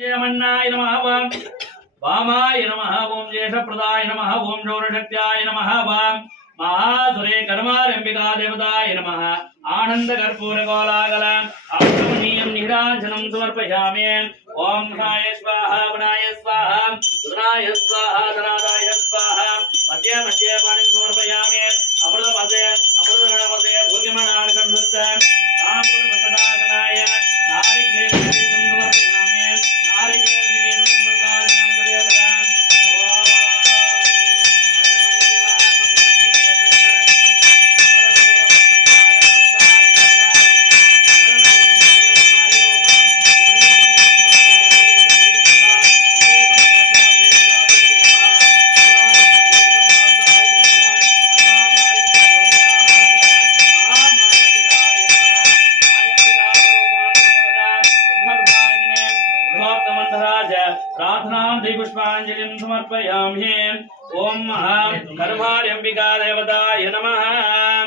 मन्नाय नमः ओम वामाय नमः ओम ज्येष्ठप्रदाय नमः ओम शौरशक्त्याय नमः ओम महासुरे कर्मारंबिका देवताय नमः आनंद कर्पूर गोलागल आत्मनीयं निराजनं समर्पयामि ओम हाय स्वाहा गुणाय स्वाहा रुद्राय स्वाहा धनादाय स्वाहा मध्य मध्य पाणिं समर्पयामि अमृतमते अमृतगणपते भूगिमणार्कं दत्त आपुरपतदासनाय नारिकेलं समर्पयामि नारिकेलं समर्पयामि देवता पुष्पांजलिं समर्पयामि ओम कर्मार्यंबिका देवताय नमः।